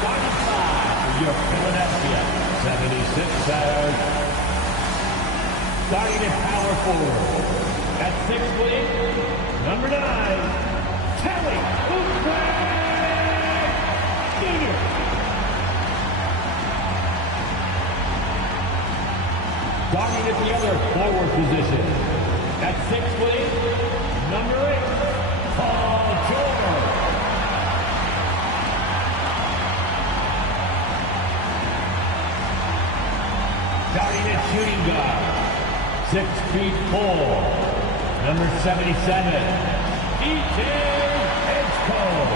for your Philadelphia 76ers. Starting at power forward. At 6 feet, number 9, Kelly Oubre Jr. Starting at the other forward position. At 6 feet, number 8, Paul George. Starting at shooting guard. 6 feet 4, number 77, Edgecombe.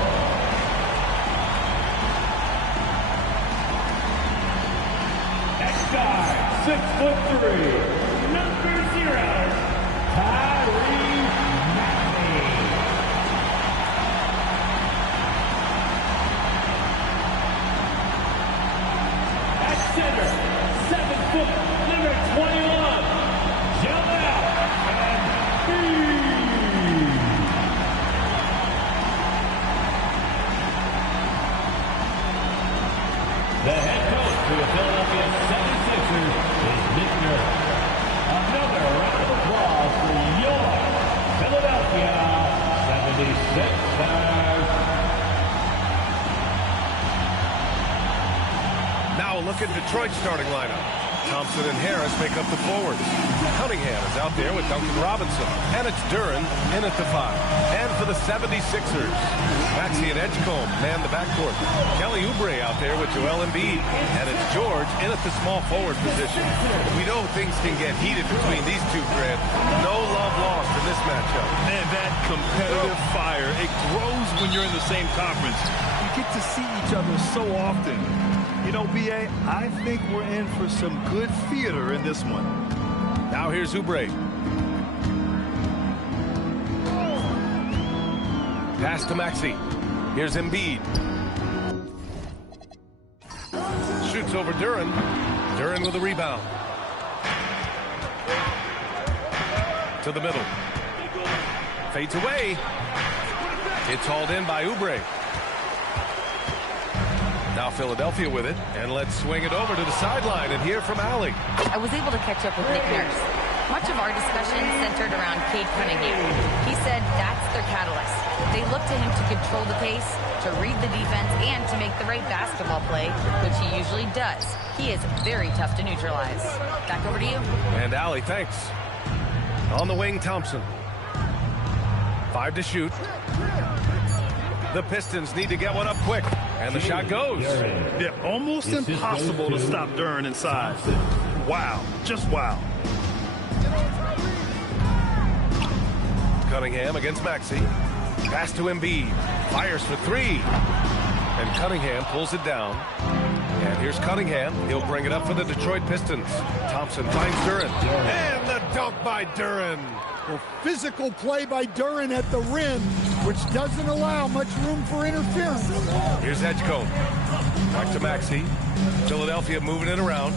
X-guard, 6'3", number 0, Tyrese Maxey. At center, 7 foot, number 21. The head coach for the Philadelphia 76ers is Nick Nurse. Another round of applause for your Philadelphia 76ers. Now a look at Detroit's starting lineup. Thompson and Harris make up the forwards. Cunningham is out there with Duncan Robinson. And it's Duren in at the 5. And for the 76ers, Maxey and Edgecombe man the backcourt. Kelly Oubre out there with Joel Embiid. And it's George in at the small forward position. We know things can get heated between these two, Grant. No love lost in this matchup. Man, that competitive fire, it grows when you're in the same conference. You get to see each other so often. You know, B.A., I think we're in for some good theater in this one. Now here's Oubre. Pass to Maxey. Here's Embiid. Shoots over Duren. Duren with a rebound. To the middle. Fades away. It's hauled in by Oubre. Now Philadelphia with it, and let's swing it over to the sideline and hear from Allie. I was able to catch up with Nick Nurse. Much of our discussion centered around Cade Cunningham. He said that's their catalyst. They look to him to control the pace, to read the defense, and to make the right basketball play, which he usually does. He is very tough to neutralize. Back over to you. And Allie, thanks. On the wing, Thompson. 5 to shoot. The Pistons need to get one up quick. And the shot goes. Yeah, almost impossible to stop Duren inside. Wow, just wow. Cunningham against Maxey. Pass to Embiid. Fires for 3. And Cunningham pulls it down. And here's Cunningham. He'll bring it up for the Detroit Pistons. Thompson finds Duren. And the dunk by Duren. Well, physical play by Duren at the rim, which doesn't allow much room for interference. Here's Edgecombe. Back to Maxey. Philadelphia moving it around.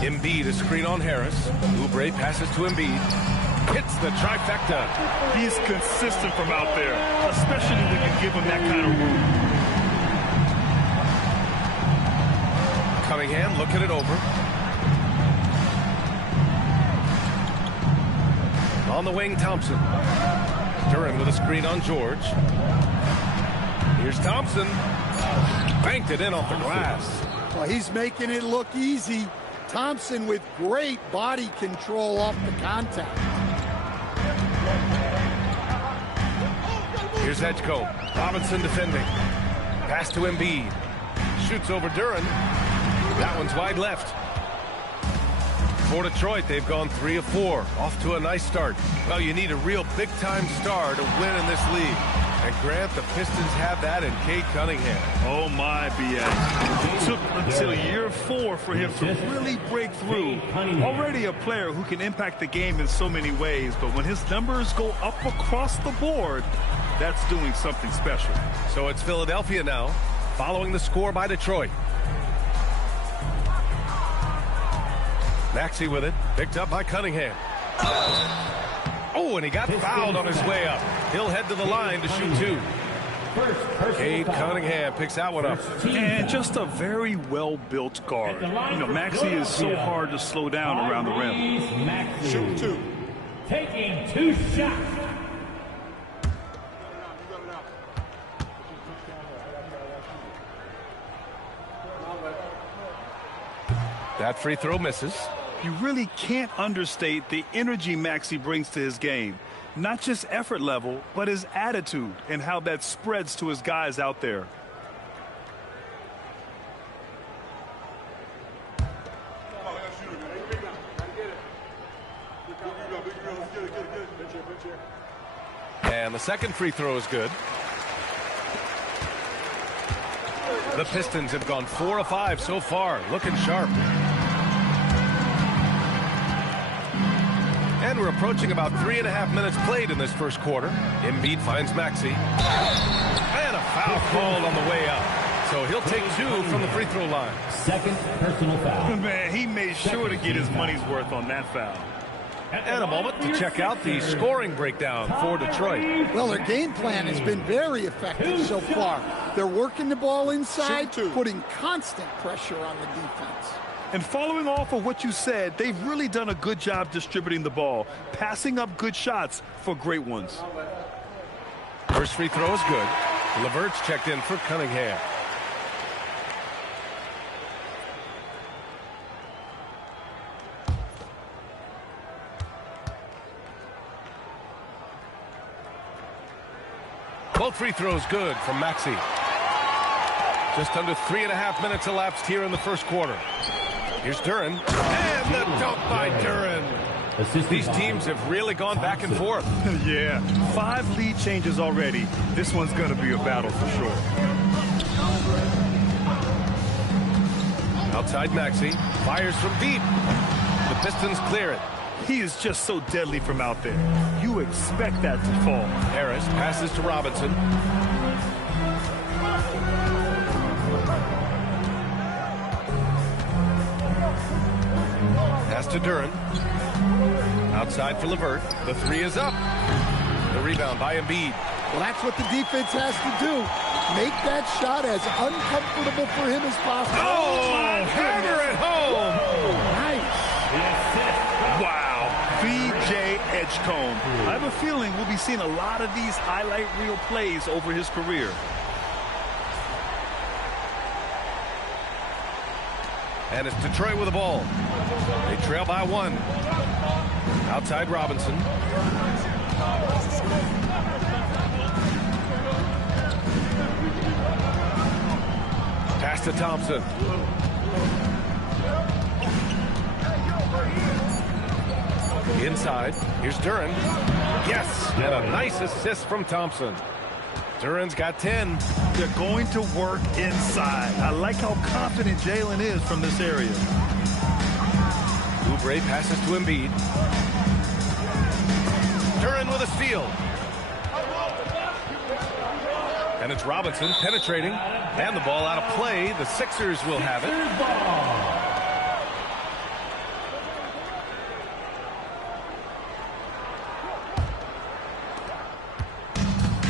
Embiid, a screen on Harris. Oubre passes to Embiid. Hits the trifecta. He's consistent from out there, especially when you give him that kind of room. Cunningham looking it over. On the wing, Thompson. Duren with a screen on George. Here's Thompson. Banked it in off the glass. Well, he's making it look easy. Thompson with great body control off the contact. Here's Edgecombe. Robinson defending. Pass to Embiid. Shoots over Duren. That one's wide left. For Detroit, they've gone 3 of 4. Off to a nice start. Well, you need a real big-time star to win in this league. And Grant, the Pistons have that in Cade Cunningham. Oh, my, B.A. It took until year 4 for him to really break through. Already a player who can impact the game in so many ways, but when his numbers go up across the board, that's doing something special. So it's Philadelphia now, following the score by Detroit. Maxey with it, picked up by Cunningham. Oh, and he got fouled on his way up. He'll head to the line to shoot 2. Cade Cunningham picks that one up. And just a very well-built guard. You know, Maxey is so hard to slow down around the rim. Shoot two. Taking 2 shots. That free throw misses. You really can't understate the energy Maxey brings to his game. Not just effort level, but his attitude and how that spreads to his guys out there. And the second free throw is good. The Pistons have gone 4 of 5 so far, looking sharp. And we're approaching about 3.5 minutes played in this first quarter. Embiid finds Maxey. And a foul called on the way out. So he'll take 2 from the free throw line. Second personal foul. Man, he made sure to get his money's worth on that foul. And a moment to check out the scoring breakdown for Detroit. Well, their game plan has been very effective so far. They're working the ball inside, putting constant pressure on the defense. And following off of what you said, they've really done a good job distributing the ball, passing up good shots for great ones. First free throw is good. LeVert's checked in for Cunningham. Both free throws good from Maxey. Just under 3.5 minutes elapsed here in the first quarter. Here's Duren. And the dunk by Duren. These teams have really gone back and forth. Yeah, 5 lead changes already. This one's going to be a battle for sure. Outside Maxey. Fires from deep. The Pistons clear it. He is just so deadly from out there. You expect that to fall. Harris passes to Robinson. Pass to Duren. Outside for LeVert. The 3 is up. The rebound by Embiid. Well, that's what the defense has to do. Make that shot as uncomfortable for him as possible. Oh, hammer it home. Nice. Wow, B.J. Edgecombe. I have a feeling we'll be seeing a lot of these highlight reel plays over his career. And it's Detroit with the ball. They trail by 1. Outside Robinson. Pass to Thompson. Inside. Here's Duren. Yes, and a nice assist from Thompson. Duren's got 10. They're going to work inside. I like how confident Jalen is from this area. Oubre passes to Embiid. Duren with a steal. And it's Robinson penetrating. And the ball out of play. The Sixers will have it.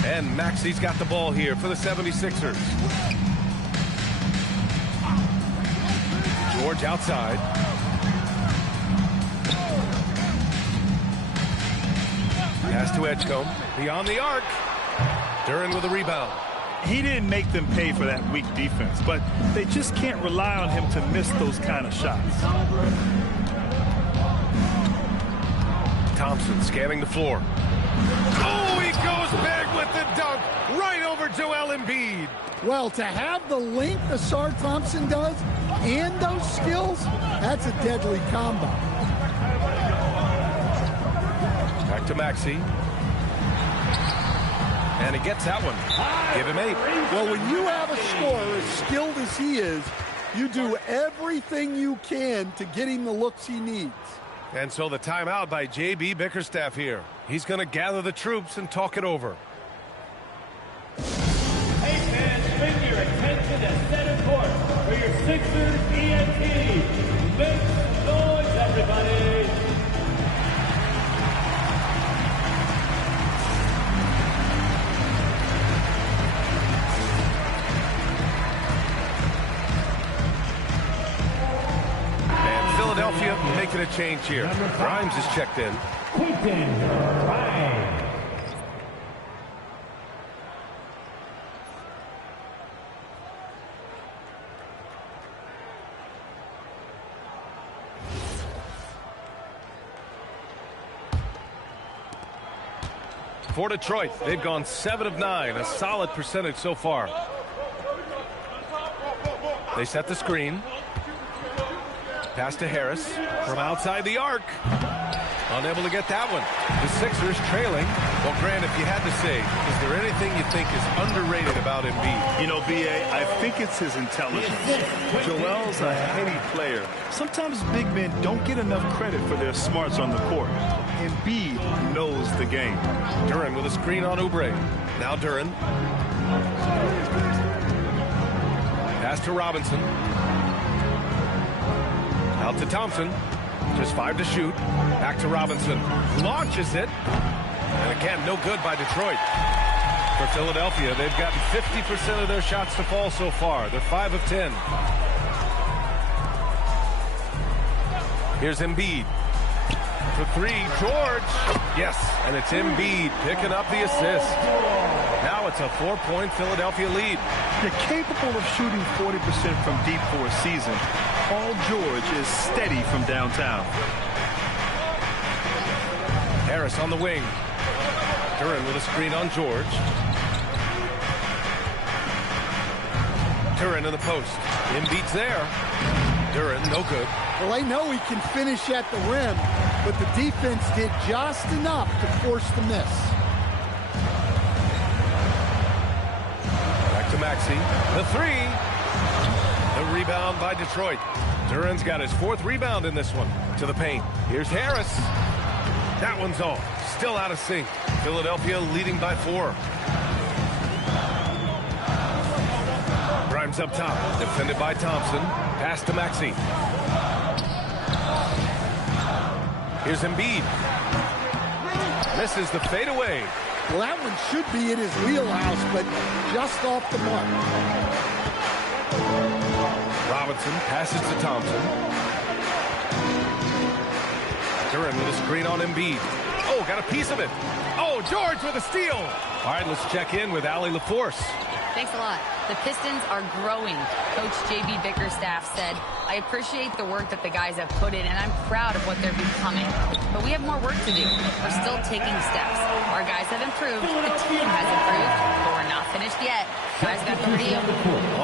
And Maxey's got the ball here for the 76ers. George outside. Pass to Edgecombe. Beyond the arc. Duren with a rebound. He didn't make them pay for that weak defense, but they just can't rely on him to miss those kind of shots. Thompson scanning the floor. Oh, he goes big with the dunk right over Joel Embiid. Well, to have the length Asar Thompson does and those skills, that's a deadly combo. Back to Maxey. And he gets that one. Give him 8. Well, when you have a scorer as skilled as he is, you do everything you can to get him the looks he needs. And so the timeout by J.B. Bickerstaff here. He's going to gather the troops and talk it over. Hey, fans, bring your attention to center court for your Sixers ENT. Make some noise, everybody. making a change here. Grimes is checked in. Grimes. For Detroit, they've gone 7 of 9, a solid percentage so far. They set the screen. Pass to Harris from outside the arc. Unable to get that one. The Sixers trailing. Well, Grant, if you had to say, is there anything you think is underrated about Embiid? You know, B.A., I think it's his intelligence. Joel's a heady player. Sometimes big men don't get enough credit for their smarts on the court. Embiid knows the game. Duren with a screen on Oubre. Now Duren. Pass to Robinson. Out to Thompson. Just 5 to shoot. Back to Robinson. Launches it. And again, no good by Detroit. For Philadelphia, they've gotten 50% of their shots to fall so far. They're 5 of 10. Here's Embiid. For 3, George. Yes, and it's Embiid picking up the assist. Now it's a 4-point Philadelphia lead. They're capable of shooting 40% from deep for a season. Paul George is steady from downtown. Harris on the wing. Duren with a screen on George. Duren in the post. Embiid's there. Duren, no good. Well, I know he can finish at the rim, but the defense did just enough to force the miss. Back to Maxey. The 3. The rebound by Detroit. Duren's got his 4th rebound in this one. To the paint. Here's Harris. That one's off. Still out of sync. Philadelphia leading by 4. Grimes up top. Defended by Thompson. Pass to Maxey. Here's Embiid. Misses the fadeaway. Well, that one should be in his wheelhouse, but just off the mark. Robinson passes to Thompson. Duren with a screen on Embiid. Oh, got a piece of it. Oh, George with a steal. All right, let's check in with Allie LaForce. Thanks a lot. The Pistons are growing. Coach J.B. Bickerstaff said, I appreciate the work that the guys have put in, and I'm proud of what they're becoming. But we have more work to do. We're still taking steps. Our guys have improved. The team has improved. But we're not finished yet. Guys got the deal.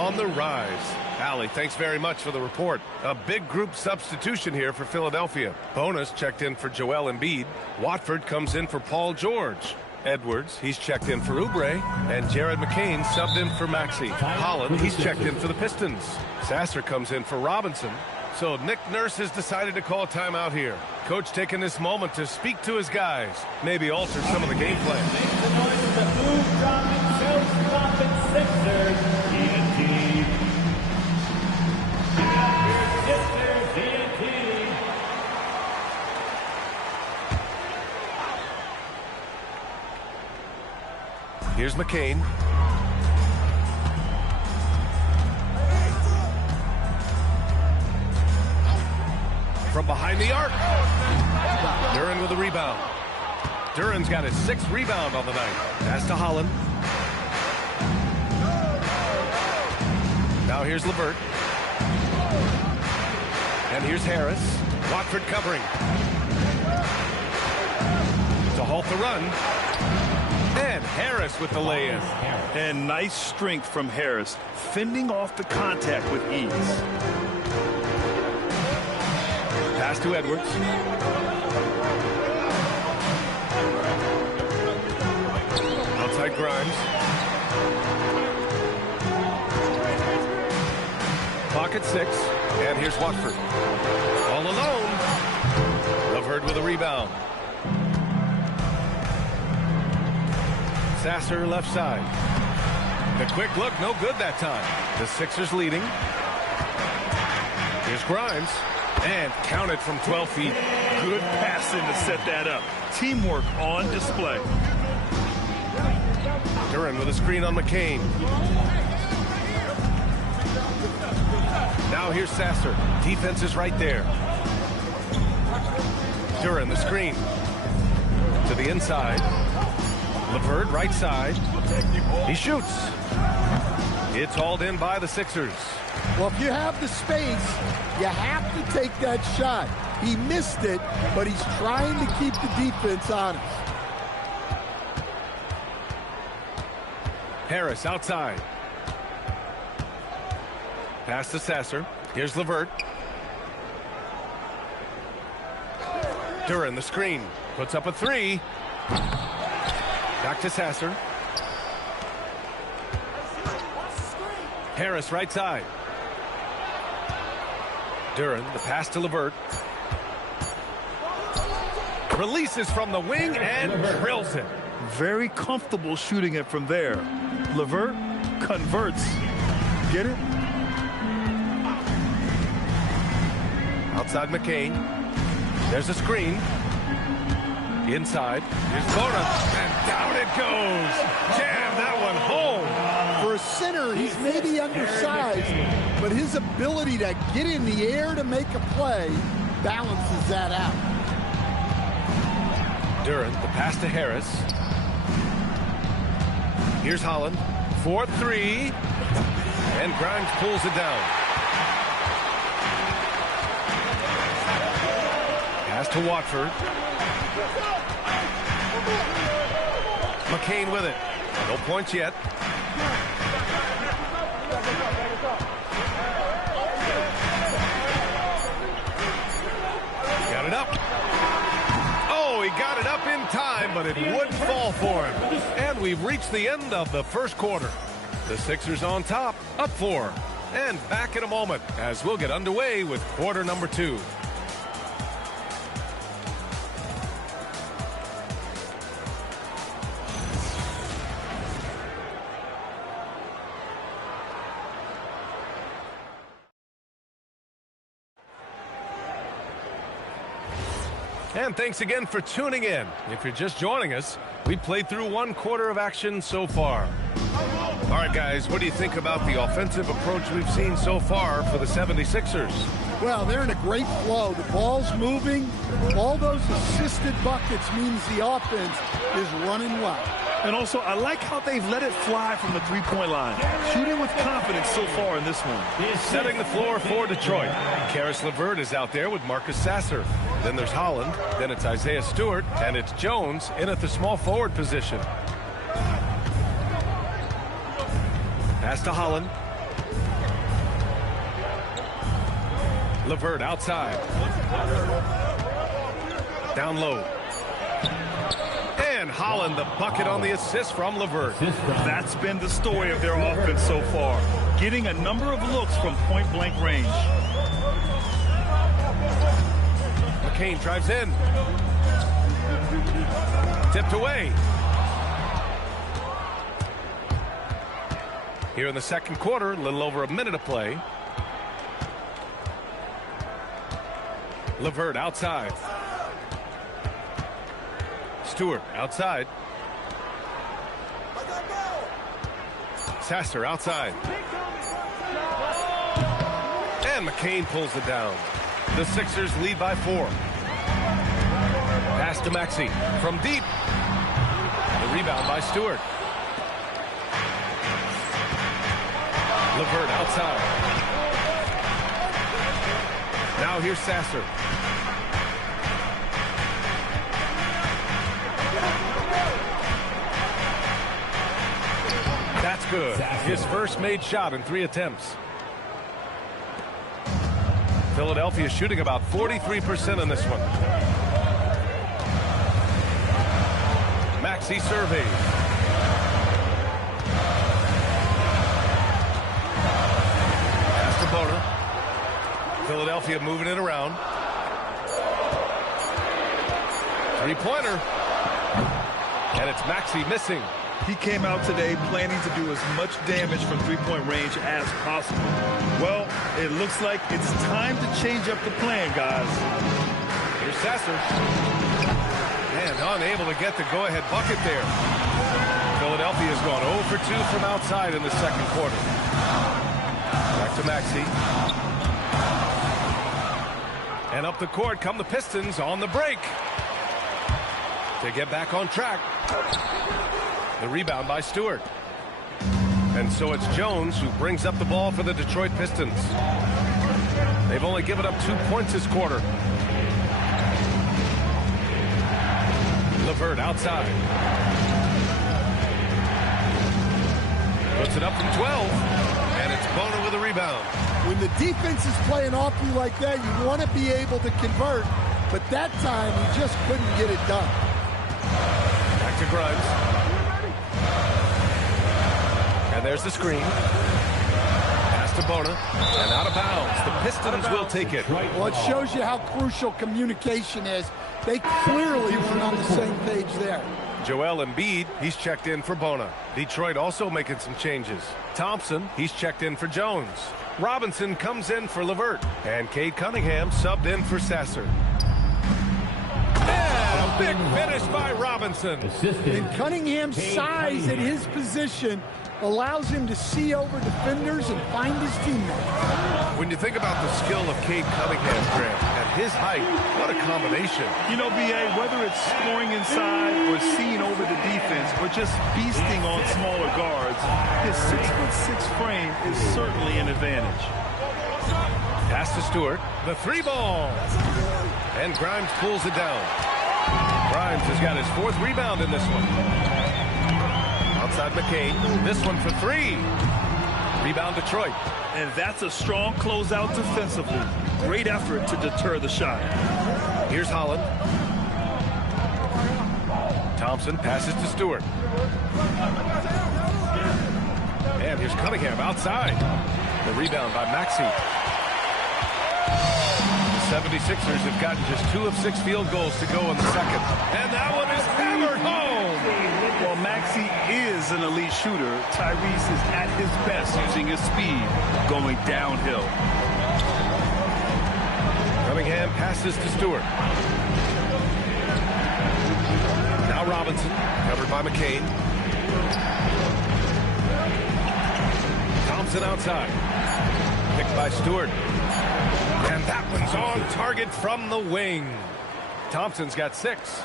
On the rise. Allie, thanks very much for the report. A big group substitution here for Philadelphia. Bonus checked in for Joel Embiid. Watford comes in for Paul George. Edwards, he's checked in for Oubre, and Jared McCain subbed in for Maxey. Holland, he's checked in for the Pistons. Sasser comes in for Robinson. So Nick Nurse has decided to call timeout here. Coach taking this moment to speak to his guys, maybe alter some of the game plan. Make the noise of the move-dropping, show-stopping Sixers. TNT. Get out here, Sixers, TNT. Here's McCain. From behind the arc. Duren with a rebound. Duren's got his 6th rebound on the night. Pass to Holland. Now here's LeVert. And here's Harris. Watford covering. To halt the run. And Harris with the lay-in. And nice strength from Harris, fending off the contact with ease. Pass to Edwards. Outside Grimes. Pocket 6. And here's Watford. All alone. LeVert with a rebound. Sasser left side. The quick look, no good that time. The Sixers leading. Here's Grimes. And counted from 12 feet. Good passing to set that up. Teamwork on display. Duren with a screen on McCain. Now here's Sasser. Defense is right there. Duran the screen. To the inside. LeVert right side. He shoots. It's hauled in by the Sixers. Well, if you have the space, you have to take that shot. He missed it, but he's trying to keep the defense honest. Harris outside. Pass to Sasser. Here's LeVert. Duran the screen. Puts up a three. Back to Sasser. Harris right side. Duran, the pass to LeVert. Releases from the wing and drills it. Very comfortable shooting it from there. LeVert converts. Get it? Outside McCain. There's a screen. Inside. Here's Bona. And down it goes. Jam that one home. For a center, he's maybe undersized, but his ability to get in the air to make a play balances that out. Duran, the pass to Harris. Here's Holland. 4-3. And Grimes pulls it down. Pass to Watford. McCain with it. No points yet. Got it up. Oh, he got it up in time, but it wouldn't fall for him. And we've reached the end of the first quarter. The Sixers on top, up 4. And back in a moment as we'll get underway with quarter number 2. And thanks again for tuning in. If you're just joining us, we played through 1 quarter of action so far. All right, guys, what do you think about the offensive approach we've seen so far for the 76ers? Well, they're in a great flow. The ball's moving. All those assisted buckets means the offense is running well. And also, I like how they've let it fly from the three-point line. Shooting with confidence so far in this one. Setting the floor for Detroit. Karis LeVert is out there with Marcus Sasser. Then there's Holland. Then it's Isaiah Stewart. And it's Jones in at the small forward position. Pass to Holland. LeVert outside. Down low. And Holland the bucket on the assist from LeVert. That's been the story of their offense so far. Getting a number of looks from point-blank range. McCain drives in. Tipped away. Here in the second quarter, a little over a minute of play. LeVert outside. Stewart outside. Sasser outside. And McCain pulls it down. The Sixers lead by 4. Pass to Maxey from deep. The rebound by Stewart. LeVert outside. Now here's Sasser. That's good. His first made shot in 3 attempts. Philadelphia shooting about 43% in this one. Maxey surveys. Pass to Bona. Philadelphia moving it around. 3-pointer. And it's Maxey missing. He came out today planning to do as much damage from three-point range as possible. Well, it looks like it's time to change up the plan, guys. Here's Sasser. And unable to get the go-ahead bucket there. Philadelphia's gone 0 for 2 from outside in the second quarter. Back to Maxey. And And up the court come the Pistons on the break. To get back on track. The rebound by Stewart. And so it's Jones who brings up the ball for the Detroit Pistons. They've only given up 2 points this quarter. LeVert outside. Puts it up from 12. And it's Bona with a rebound. When the defense is playing off you like that, you want to be able to convert. But that time, he just couldn't get it done. Back to Grimes. And there's the screen. Pass to Bona. And out of bounds. The Pistons will take it. Well, it shows you how crucial communication is. They clearly weren't on the same page there. Joel Embiid, he's checked in for Bona. Detroit also making some changes. Thompson, he's checked in for Jones. Robinson comes in for LeVert. And Cade Cunningham subbed in for Sasser. And a big finish by Robinson. And Cunningham's size at his position allows him to see over defenders and find his teammates. When you think about the skill of Cade Cunningham, Grant, at his height, what a combination. You know, B.A., whether it's scoring inside or seeing over the defense or just feasting on smaller guards, his 6'6" frame is certainly an advantage. Pass to Stewart. The 3-ball. And Grimes pulls it down. Grimes has got his 4th rebound in this one. Outside McCain. This one for 3. Rebound Detroit. And that's a strong closeout defensively. Great effort to deter the shot. Here's Holland. Thompson passes to Stewart. And here's Cunningham outside. The rebound by Maxey. The 76ers have gotten just 2 of 6 field goals to go in the second. And that one is hammered home. Well, Maxey is an elite shooter. Tyrese is at his best using his speed going downhill. Cunningham passes to Stewart. Now Robinson, covered by McCain. Thompson outside. Picked by Stewart. And that one's on target from the wing. Thompson's got 6.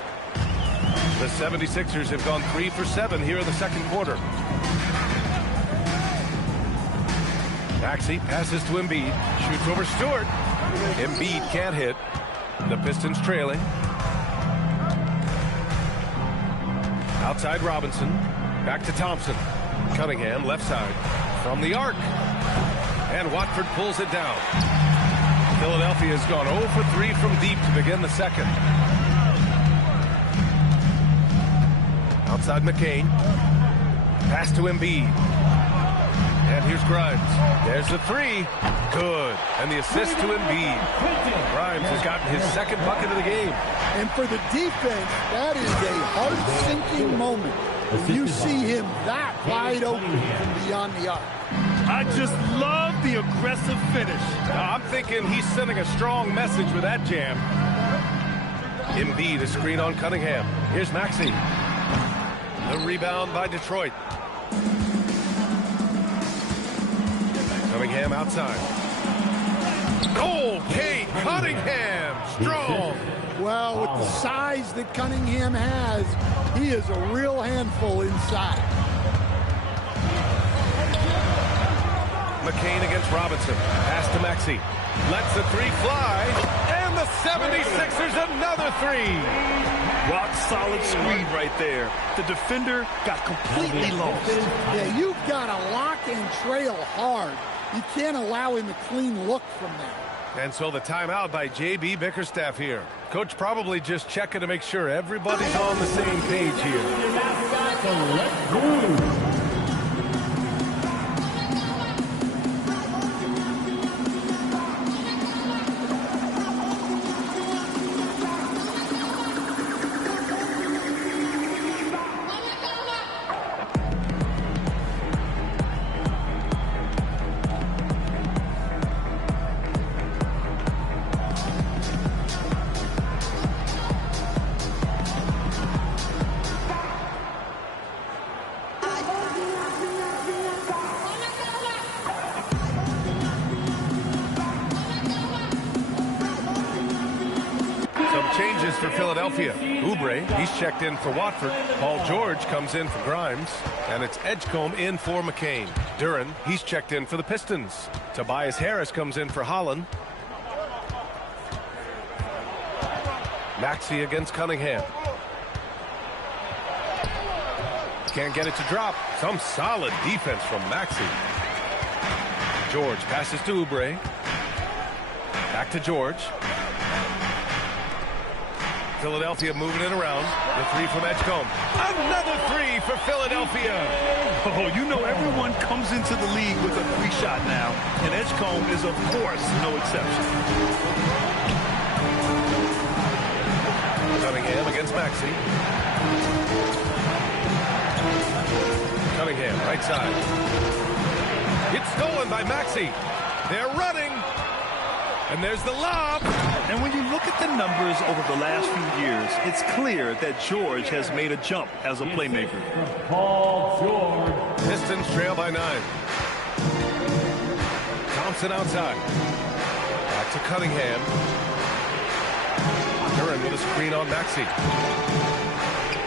The 76ers have gone 3 for 7 here in the second quarter. Maxey passes to Embiid. Shoots over Stewart. Embiid can't hit. The Pistons trailing. Outside Robinson. Back to Thompson. Cunningham left side. From the arc. And Watford pulls it down. Philadelphia has gone 0 for 3 from deep to begin the second. Outside McCain. Pass to Embiid. And here's Grimes. There's the 3. Good. And the assist to Embiid. Grimes has gotten his 2nd bucket of the game. And for the defense, that is a heart-sinking moment. You see him that wide open from beyond the arc. I just love the aggressive finish. I'm thinking he's sending a strong message with that jam. Embiid, a screen on Cunningham. Here's Maxey. The rebound by Detroit. Cunningham outside. Goal, Cade Cunningham, strong. Well, with the size that Cunningham has, he is a real handful inside. McCain against Robinson. Pass to Maxey. Lets the 3 fly. And the 76ers another 3. Rock solid screen right there. The defender got completely lost. Yeah, you've got to lock and trail hard. You can't allow him a clean look from there. And so the timeout by J.B. Bickerstaff here. Coach probably just checking to make sure everybody's on the same page here. Let's go. changes for Philadelphia. Oubre, he's checked in for Watford. Paul George comes in for Grimes. And it's Edgecombe in for McCain. Duran, he's checked in for the Pistons. Tobias Harris comes in for Holland. Maxey against Cunningham. Can't get it to drop. Some solid defense from Maxey. George passes to Oubre. Back to George. Philadelphia moving it around. The three from Edgecombe. Another three for Philadelphia. Oh, you know everyone comes into the league with a three-shot now, and Edgecombe is, of course, no exception. Cunningham against Maxey. Cunningham, right side. It's stolen by Maxey. They're running. And there's the lob. And when you look at the numbers over the last few years, it's clear that George has made a jump as a playmaker. Paul George. Pistons trail by 9. Thompson outside. Back to Cunningham. Duran with a screen on Maxey.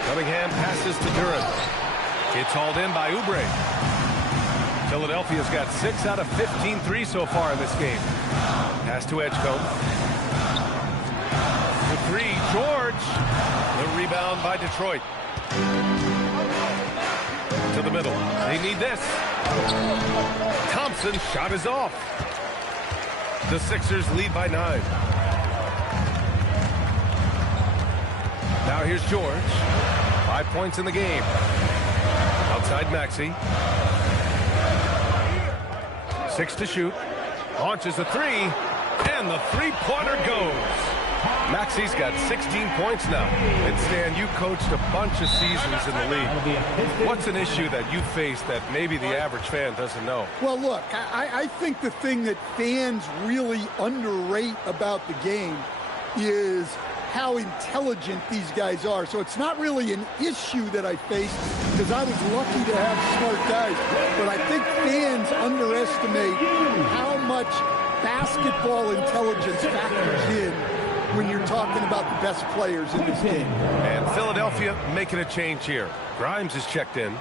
Cunningham passes to Duran. It's hauled in by Oubre. Philadelphia's got 6 out of 15 threes so far in this game. Pass to Edgecombe. The three, George. The rebound by Detroit. To the middle. They need this. Thompson's shot is off. The Sixers lead by 9. Now here's George. 5 points in the game. Outside Maxey. 6 to shoot. Launches a three. And the three-pointer goes. Maxey's got 16 points now. And Stan, you coached a bunch of seasons in the league. What's an issue that you face that maybe the average fan doesn't know? Well, look, I think the thing that fans really underrate about the game is how intelligent these guys are. So it's not really an issue that I faced because I was lucky to have smart guys. But I think fans underestimate how much basketball intelligence factors in when you're talking about the best players in this game. And Philadelphia making a change here. Grimes is checked in.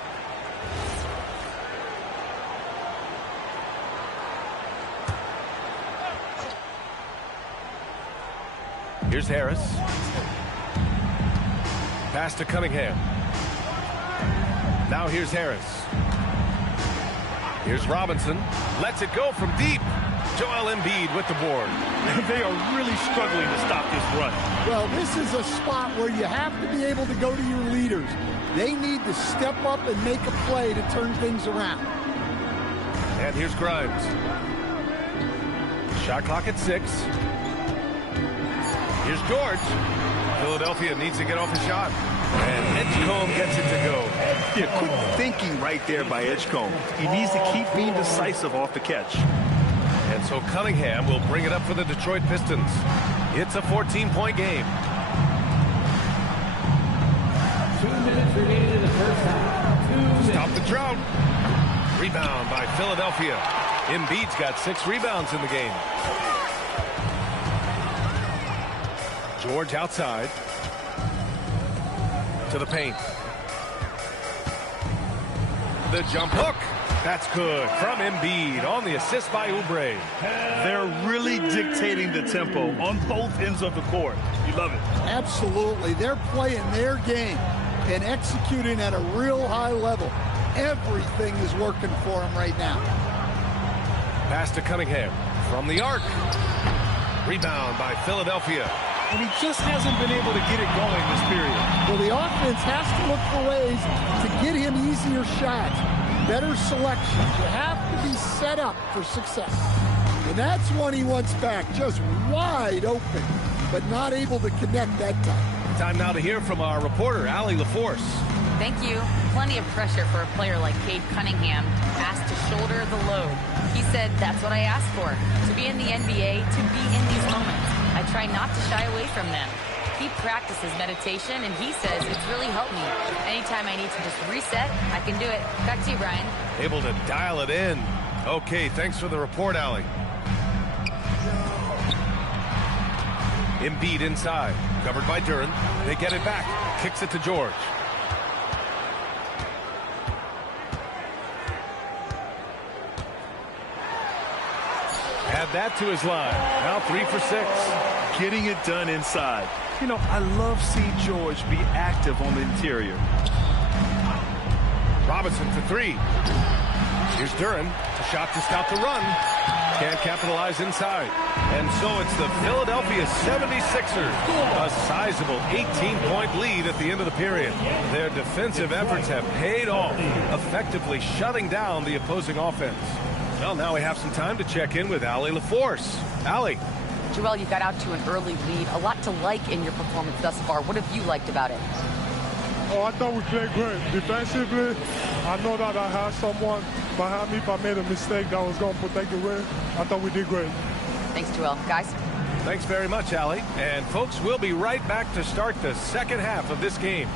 Here's Harris. Pass to Cunningham. Now here's Harris. Here's Robinson. Lets it go from deep. Joel Embiid with the board. They are really struggling to stop this run. Well, this is a spot where you have to be able to go to your leaders. They need to step up and make a play to turn things around. And here's Grimes. Shot clock at 6. Here's George. Philadelphia needs to get off a shot. And Edgecombe gets it to go. Yeah, quick thinking right there by Edgecombe. He needs to keep being decisive off the catch. And so Cunningham will bring it up for the Detroit Pistons. It's a 14-point game. 2 minutes remaining in the first half. Stop the drought. Rebound by Philadelphia. Embiid's got 6 rebounds in the game. George outside. To the paint. The jump hook. That's good from Embiid on the assist by Oubre. They're really dictating the tempo on both ends of the court. You love it. Absolutely. They're playing their game and executing at a real high level. Everything is working for them right now. Pass to Cunningham from the arc. Rebound by Philadelphia. And he just hasn't been able to get it going this period. Well, the offense has to look for ways to get him easier shots, better selections. You have to be set up for success. And that's one he wants back, just wide open, but not able to connect that time. Time now to hear from our reporter, Allie LaForce. Thank you. Plenty of pressure for a player like Cade Cunningham, asked to shoulder the load. He said, that's what I asked for, to be in the NBA, to be in these moments. I try not to shy away from them. He practices meditation, and he says it's really helped me. Anytime I need to just reset, I can do it. Back to you, Brian. Able to dial it in. Okay, thanks for the report, Allie. Embiid inside. Covered by Duren. They get it back. Kicks it to George. Add that to his line. Now 3 for 6. Getting it done inside. You know, I love seeing George be active on the interior. Robinson for 3. Here's Duren. A shot to stop the run. Can't capitalize inside. And so it's the Philadelphia 76ers. A sizable 18-point lead at the end of the period. Their defensive efforts have paid off, effectively shutting down the opposing offense. Well, now we have some time to check in with Allie LaForce. Allie. Joel, you got out to an early lead. A lot to like in your performance thus far. What have you liked about it? Oh, I thought we played great. Defensively, I know that I had someone behind me. If I made a mistake that was going to protect the rim, I thought we did great. Thanks, Joel. Guys? Thanks very much, Allie. And, folks, we'll be right back to start the second half of this game.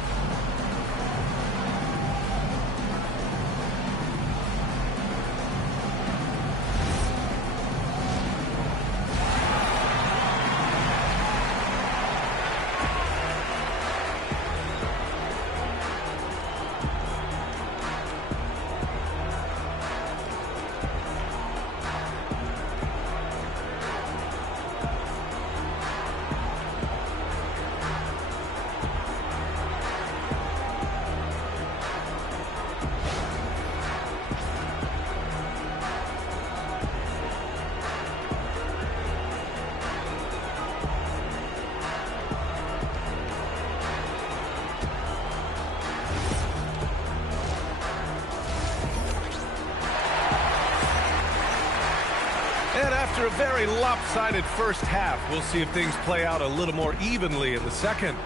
After a very lopsided first half, we'll see if things play out a little more evenly in the second.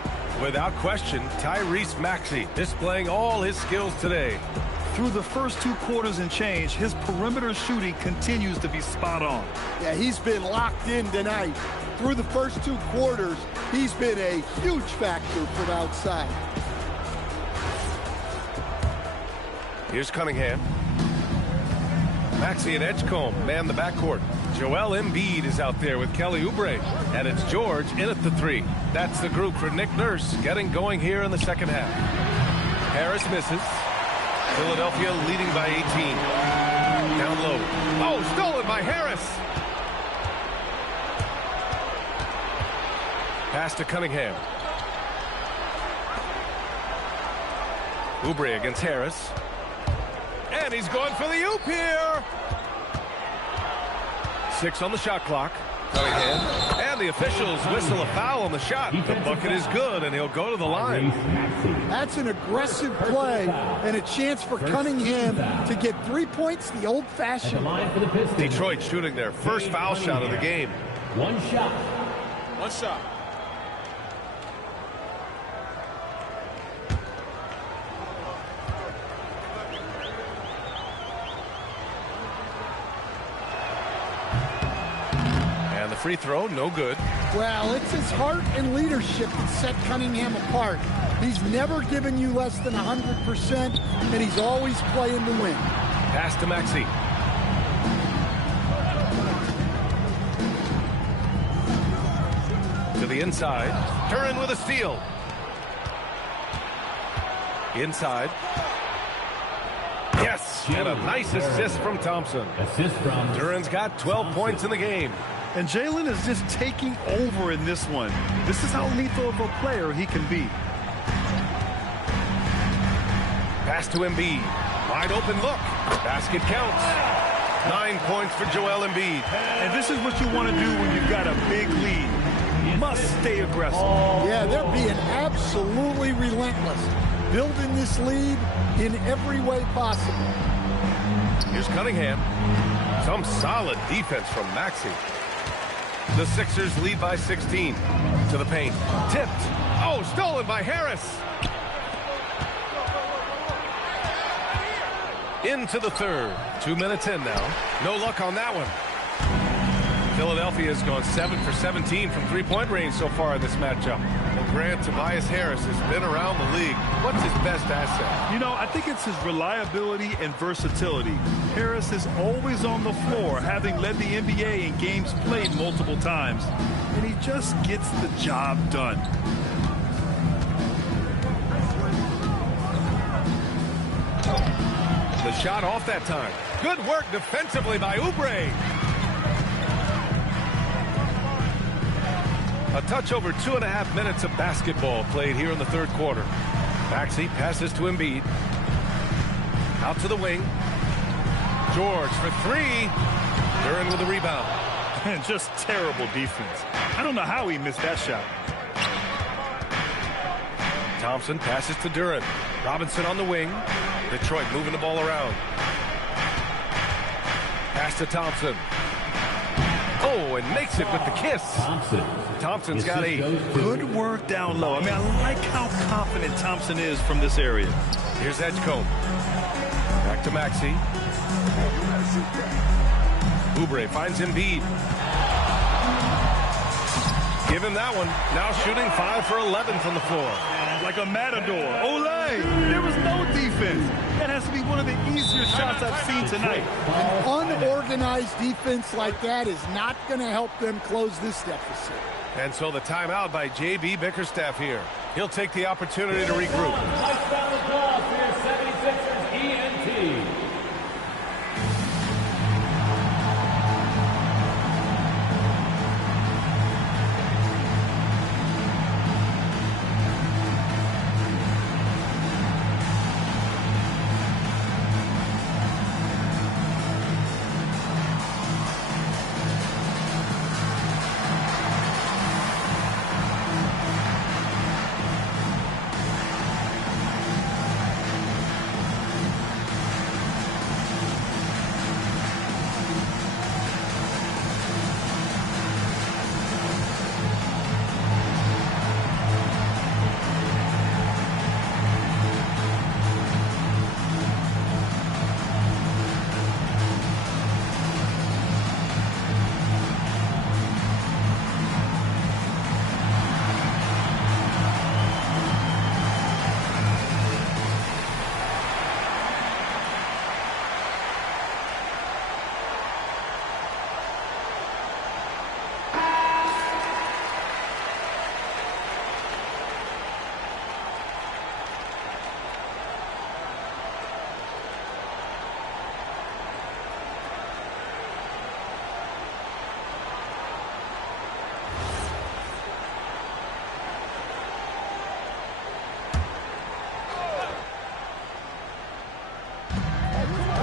Without question, Tyrese Maxey displaying all his skills today. Through the first 2 quarters and change, his perimeter shooting continues to be spot on. Yeah, he's been locked in tonight. Through the first 2 quarters, he's been a huge factor from outside. Here's Cunningham. Maxey and Edgecombe man the backcourt. Joel Embiid is out there with Kelly Oubre. And it's George in at the 3. That's the group for Nick Nurse getting going here in the second half. Harris misses. Philadelphia leading by 18. Down low. Oh, stolen by Harris. Pass to Cunningham. Oubre against Harris. And he's going for the oop here. 6 on the shot clock. Cunningham. And the officials whistle a foul on the shot. The bucket is good, and he'll go to the line. That's an aggressive play and a chance for Cunningham to get 3 points the old-fashioned way. Detroit shooting their first foul shot of the game. One shot. One shot. Free throw, no good. Well, it's his heart and leadership that set Cunningham apart. He's never given you less than 100%, and he's always playing to win. Pass to Maxey. To the inside. Duren with a steal. Inside. Yes, and a nice assist from Thompson. Assist from Duren's got 12 points in the game. And Jalen is just taking over in this one. This is how lethal of a player he can be. Pass to Embiid. Wide open look. Basket counts. 9 points for Joel Embiid. And this is what you want to do when you've got a big lead. Must stay aggressive. Yeah, they're being absolutely relentless, building this lead in every way possible. Here's Cunningham. Some solid defense from Maxey. The Sixers lead by 16. To the paint. Tipped. Oh, stolen by Harris. Into the third. 2 minutes in now. No luck on that one. Philadelphia has gone 7 for 17 from three-point range so far in this matchup. Well, Grant, Tobias Harris has been around the league. What's his best asset? You know, I think it's his reliability and versatility. Harris is always on the floor, having led the NBA in games played multiple times. And he just gets the job done. The shot off that time. Good work defensively by Oubre. A touch over 2.5 minutes of basketball played here in the third quarter. Maxey passes to Embiid. Out to the wing. George for three. Duren with the rebound. And just terrible defense. I don't know how he missed that shot. Thompson passes to Duren. Robinson on the wing. Detroit moving the ball around. Pass to Thompson. Oh, and makes it with the kiss. Thompson's got a good work down low. I mean, I like how confident Thompson is from this area. Here's Edgecombe. Back to Maxey. Oubre finds Embiid. Give him that one. Now shooting 5 for 11 from the floor. Like a matador. Olay! There was no defense. That has to be one of the easier shots I've seen tonight. An unorganized defense like that is not going to help them close this deficit. And so the timeout by J.B. Bickerstaff here. He'll take the opportunity to regroup. Nice round of applause for your 76ers ENT.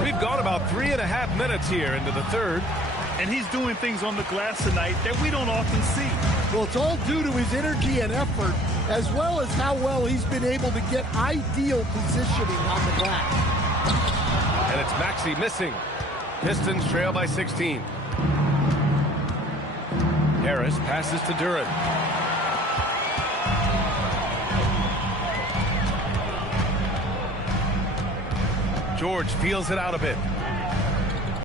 We've gone about 3.5 minutes here into the third. And he's doing things on the glass tonight that we don't often see. Well, it's all due to his energy and effort, as well as how well he's been able to get ideal positioning on the glass. And it's Maxey missing. Pistons trail by 16. Harris passes to Duren. George feels it out a bit.